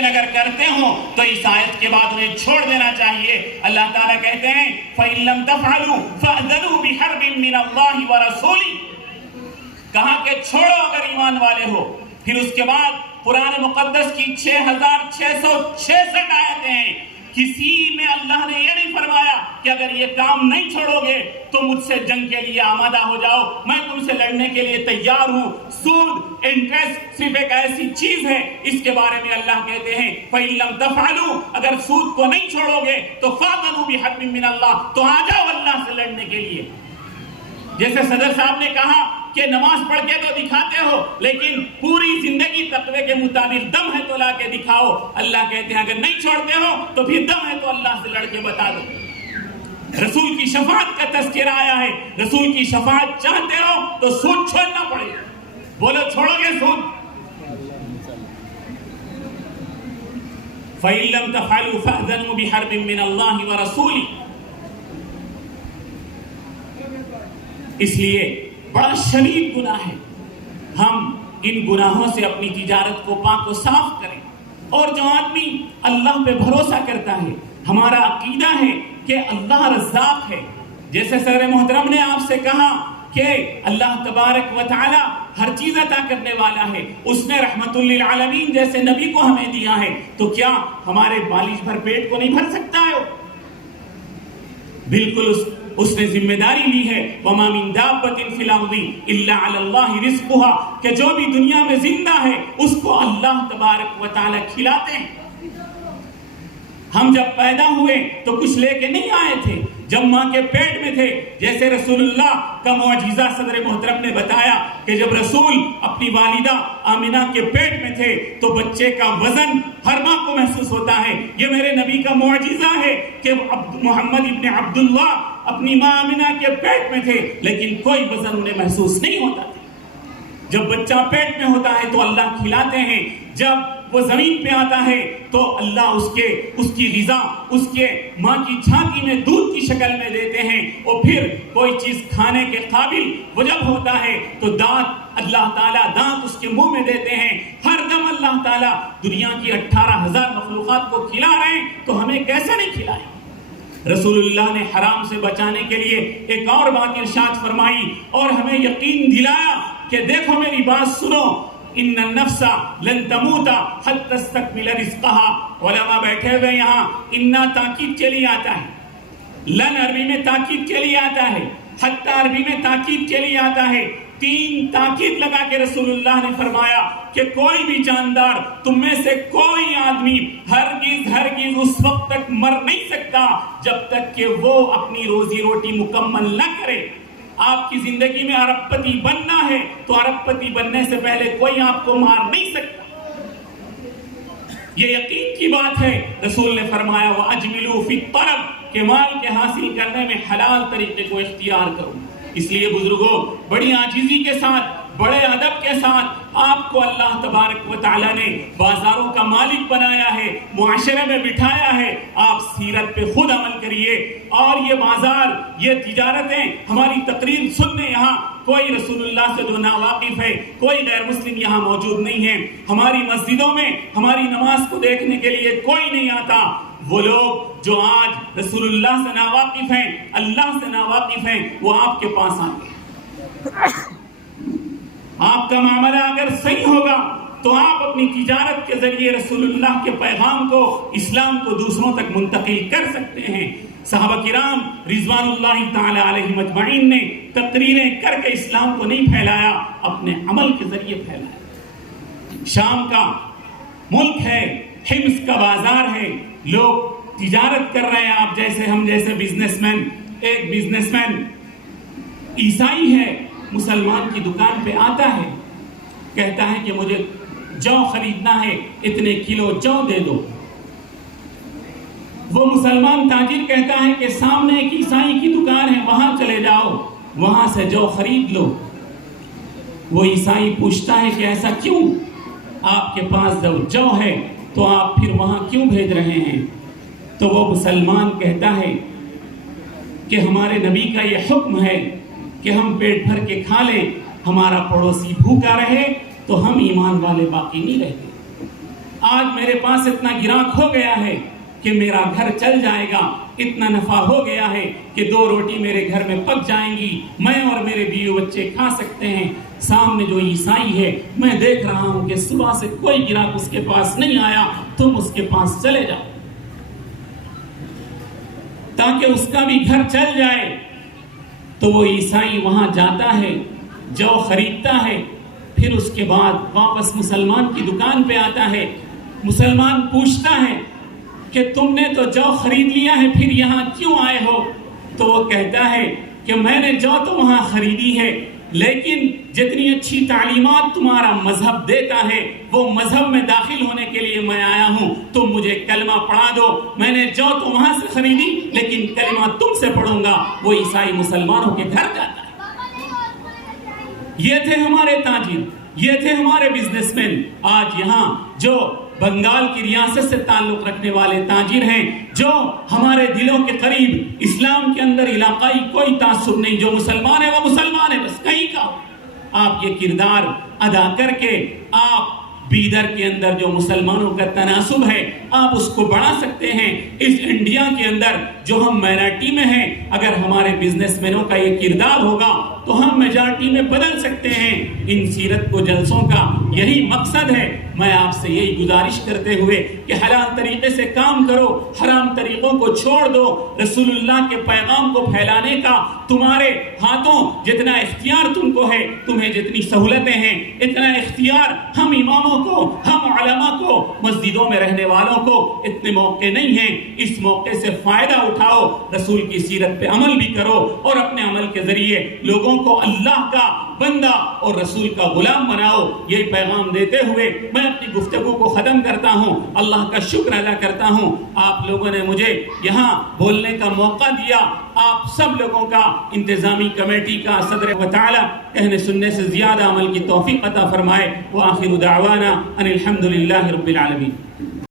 اگر کرتے ہوں تو اس آیت کے بعد انہیں چھوڑ دینا چاہیے۔ اللہ تعالیٰ کہتے ہیں فَإِن لَمْ تَفْعَلُوا فَأْذَنُوا بِحَرْبٍ مِّنَ اللَّهِ وَرَسُولِهِ، کہا کہ چھوڑو اگر ایمان والے ہو۔ پھر اس کے بعد قرآن مقدس کی 6666 آیتیں ہیں، کسی میں اللہ نے یہ نہیں فرمایا کہ اگر یہ کام نہیں چھوڑو گے تو مجھ سے جنگ کے لیے آمادہ ہو جاؤ، میں تم سے لڑنے کے لیے تیار ہوں۔ سود، انٹرسٹ صرف ایک ایسی چیز ہے، اس کے بارے میں اللہ کہتے ہیں فَإِن لَمْ تَفْعَلُوا، اگر سود کو نہیں چھوڑو گے تو فَأْذَنُوا بِحَرْبٍ مِّنَ اللَّهِ، تو آ جاؤ اللہ سے لڑنے کے لیے۔ جیسے صدر صاحب نے کہا کہ نماز پڑھ کے تو دکھاتے ہو لیکن پوری زندگی تقوی کے مطابق دم ہے تو لا کے دکھاؤ۔ اللہ کہتے ہیں اگر نہیں چھوڑتے ہو تو پھر دم ہے تو اللہ سے لڑ کے بتا دو۔ رسول کی شفاعت کا تذکرہ آیا ہے، رسول کی شفاعت چاہتے ہو تو سود چھوڑنا پڑے گا۔ بولو چھوڑو گے سود؟ فَإِن لَمْ تَفْعَلُوا فَأْذَنُوا بِحَرْبٍ مِّنَ اللَّهِ وَرَسُولِهِ۔ اس لیے بڑا شدید گناہ ہے، ہم ان گناہوں سے اپنی تجارت کو پاک و صاف کریں۔ اور جو آدمی اللہ پہ بھروسہ کرتا ہے، ہمارا عقیدہ ہے کہ اللہ رزاق ہے، جیسے صدر محترم نے آپ سے کہا کہ اللہ تبارک و تعالی ہر چیز عطا کرنے والا ہے، اس نے رحمت للعالمین جیسے نبی کو ہمیں دیا ہے، تو کیا ہمارے بالش بھر پیٹ کو نہیں بھر سکتا ہے؟ بالکل اس نے ذمہ داری لی ہے وَمَا مِن دَابَّةٍ فِي الْأَرْضِ إِلَّا عَلَى اللَّهِ رِزْقُهَا، کہ جو بھی دنیا میں زندہ ہے اس کو اللہ تبارک و تعالی کھلاتے ہیں۔ ہم جب پیدا ہوئے تو کچھ لے کے نہیں آئے تھے، جب ماں کے پیٹ میں تھے، جیسے رسول اللہ کا معجزہ صدر محترم نے بتایا کہ جب رسول اپنی والدہ آمنہ کے پیٹ میں تھے تو بچے کا وزن ہر ماں کو محسوس ہوتا ہے۔ یہ میرے نبی کا معجزہ ہے کہ محمد ابن عبداللہ اپنی ماں آمنہ کے پیٹ میں تھے لیکن کوئی وزن انہیں محسوس نہیں ہوتا تھا۔ جب بچہ پیٹ میں ہوتا ہے تو اللہ کھلاتے ہیں، جب وہ زمین پہ آتا ہے تو اللہ اس کی غذا اس کے ماں کی چھاتی میں دودھ کی شکل میں دیتے ہیں، اور پھر کوئی چیز کھانے کے قابل وہ جب ہوتا ہے تو دانت اللہ تعالیٰ دانت اس کے منہ میں دیتے ہیں۔ ہر دم اللہ تعالیٰ دنیا کی 18,000 مخلوقات کو کھلا رہے ہیں تو ہمیں کیسے نہیں کھلائیں؟ رسول اللہ نے حرام سے بچانے کے لیے ایک اور بات ارشاد فرمائی اور ہمیں یقین دلایا کہ دیکھو میری بات سنو، ان النفس لن تموت حتى تستكمل رزقها۔ علماء بیٹھے ہوئے یہاں انا تاکید کے لیے آتا ہے، لن عربی میں تاکید کے لیے آتا ہے، حتی عربی میں تاکید کے لیے آتا ہے۔ 3 تاکید لگا کے رسول اللہ نے فرمایا کہ کوئی بھی جاندار تم میں سے کوئی آدمی ہرگز اس وقت تک مر نہیں سکتا جب تک کہ وہ اپنی روزی روٹی مکمل نہ کرے۔ آپ کی زندگی میں ارب پتی بننا ہے تو ارب پتی بننے سے پہلے کوئی آپ کو مار نہیں سکتا۔ یہ یقین کی بات ہے۔ رسول نے فرمایا وَأَجْمِلُوا فِي الطَّلَبِ، کہ مال کے حاصل کرنے میں حلال طریقے کو اختیار کرو۔ اس لیے بزرگوں بڑی عاجزی کے ساتھ، بڑے ادب کے ساتھ آپ کو اللہ تبارک و تعالیٰ نے بازاروں کا مالک بنایا ہے، معاشرے میں بٹھایا ہے۔ آپ سیرت پہ خود عمل کریے، اور یہ بازار، یہ تجارتیں، ہماری تقریر سننے یہاں کوئی رسول اللہ سے جو ناواقف ہے، کوئی غیر مسلم یہاں موجود نہیں ہے۔ ہماری مسجدوں میں ہماری نماز کو دیکھنے کے لیے کوئی نہیں آتا۔ وہ لوگ جو آج رسول اللہ سے ناواقف ہیں، اللہ سے ناواقف ہیں، وہ آپ کے پاس آئیں گے۔ آپ کا معاملہ اگر صحیح ہوگا تو آپ اپنی تجارت کے ذریعے رسول اللہ کے پیغام کو، اسلام کو دوسروں تک منتقل کر سکتے ہیں۔ صحابہ کرام رضوان اللہ تعالی علیہم اجمعین نے تقریریں کر کے اسلام کو نہیں پھیلایا، اپنے عمل کے ذریعے پھیلایا۔ شام کا ملک ہے، حمص کا بازار ہے، لوگ تجارت کر رہے ہیں۔ آپ جیسے ہم جیسے بزنس مین، ایک بزنس مین عیسائی ہے، مسلمان کی دکان پہ آتا ہے، کہتا ہے کہ مجھے جو خریدنا ہے اتنے کلو جو دے دو۔ وہ مسلمان تاجر کہتا ہے کہ سامنے ایک عیسائی کی دکان ہے، وہاں چلے جاؤ، وہاں سے جو خرید لو۔ وہ عیسائی پوچھتا ہے کہ ایسا کیوں؟ آپ کے پاس جو ہے تو آپ پھر وہاں کیوں بھیج رہے ہیں؟ تو وہ مسلمان کہتا ہے کہ ہمارے نبی کا یہ حکم ہے کہ ہم پیٹ بھر کے کھا لیں، ہمارا پڑوسی بھوکا رہے تو ہم ایمان والے باقی نہیں رہتے۔ آج میرے پاس اتنا گراہک ہو گیا ہے کہ میرا گھر چل جائے گا، اتنا نفع ہو گیا ہے کہ 2 روٹی میرے گھر میں پک جائیں گی، میں اور میرے بیوی بچے کھا سکتے ہیں۔ سامنے جو عیسائی ہے، میں دیکھ رہا ہوں کہ صبح سے کوئی گراہک اس کے پاس نہیں آیا، تم اس کے پاس چلے جاؤ تاکہ اس کا بھی گھر چل جائے۔ تو وہ عیسائی وہاں جاتا ہے، جو خریدتا ہے، پھر اس کے بعد واپس مسلمان کی دکان پہ آتا ہے۔ مسلمان پوچھتا ہے کہ تم نے تو جو خرید لیا ہے، پھر یہاں کیوں آئے ہو؟ تو وہ کہتا ہے کہ میں نے جو تو وہاں خریدی ہے، لیکن جتنی اچھی تعلیمات تمہارا مذہب دیتا ہے، وہ مذہب میں داخل ہونے کے لیے میں آیا ہوں، تم مجھے کلمہ پڑھا دو۔ میں نے جو تو وہاں سے خریدی، لیکن کلمہ تم سے پڑھوں گا۔ وہ عیسائی مسلمانوں کے گھر جاتا ہے۔ یہ تھے ہمارے تاجر، یہ تھے ہمارے بزنس مین۔ آج یہاں جو بنگال کی ریاست سے تعلق رکھنے والے تاجر ہیں، جو ہمارے دلوں کے قریب، اسلام کے اندر علاقائی کوئی تعصب نہیں، جو مسلمان ہے وہ مسلمان ہے، بس کہیں کا ہو۔ آپ یہ کردار ادا کر کے آپ بیدر کے اندر جو مسلمانوں کا تناسب ہے، آپ اس کو بڑھا سکتے ہیں۔ اس انڈیا کے اندر جو ہم مائنارٹی میں ہیں، اگر ہمارے بزنس مینوں کا یہ کردار ہوگا تو ہم میجارٹی میں بدل سکتے ہیں۔ ان سیرت کو جلسوں کا یہی مقصد ہے۔ میں آپ سے یہی گزارش کرتے ہوئے کہ حلال طریقے سے کام کرو، حرام طریقوں کو چھوڑ دو۔ رسول اللہ کے پیغام کو پھیلانے کا تمہارے ہاتھوں جتنا اختیار تم کو ہے، تمہیں جتنی سہولتیں ہیں، اتنا اختیار ہم اماموں کو، ہم علماء کو، مسجدوں میں رہنے والوں کو اتنے موقع نہیں ہیں۔ اس موقع سے فائدہ اٹھاؤ، رسول کی سیرت پہ عمل بھی کرو، اور اپنے عمل کے ذریعے لوگوں کو اللہ کا بندہ اور رسول کا غلام بناؤ۔ یہ پیغام دیتے ہوئے میں اپنی گفتگو کو ختم کرتا ہوں۔ اللہ کا شکر ادا کرتا ہوں، آپ لوگوں نے مجھے یہاں بولنے کا موقع دیا۔ آپ سب لوگوں کا، انتظامی کمیٹی کا، صدر و تعالی کہنے سننے سے زیادہ عمل کی توفیق عطا فرمائے۔ وآخر دعوانا ان الحمدللہ رب العالمین۔